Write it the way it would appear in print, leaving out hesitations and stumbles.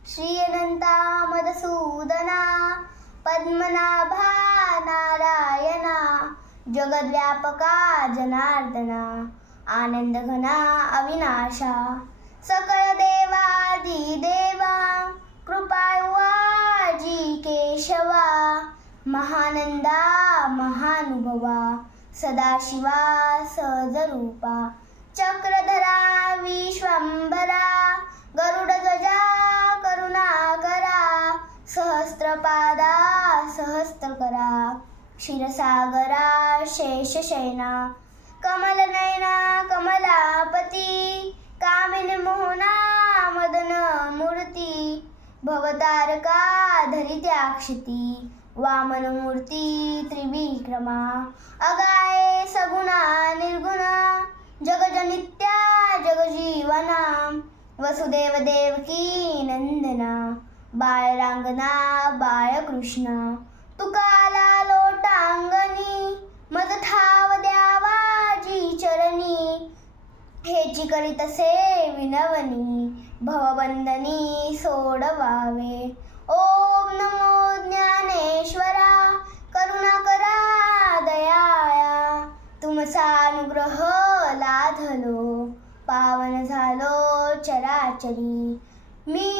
श्री अनंता मधुसूदना पद्मनाभा नारायणा जगद्व्यापका जनार्दना आनंद घना अविनाशा सकळ देवादिदेवा कृपाळुआजी केशवा महानंदा महानुभवा सदाशिवा सहजरूपा चक्रधरा विश्वंभरा गरुडध्वजा करुणाकरा सहस्रपादा सहस्त्रकरा क्षीरसागरा शेषशयना कमलनयना कमलापती कामिनी मोहना मदन मूर्ती भवतारका धरित्याक्षिती वामन मूर्ती त्रिविक्रमा अगाये सगुणा निर्गुणा जगजनित्या जगजीवना वसुदेव देवकी नंदना बाळरांगणा बाळकृष्णा तुकाला लोटांगणी मज ठाव द्यावाजी चरणी हेची करीतसे विनवनी भवबंधनी सोडवावे ओम नमो ज्ञानेश्वरा करुणाकरा दयाळा तुमचा अनुग्रह लाधलो पावन झालो चराचरी मी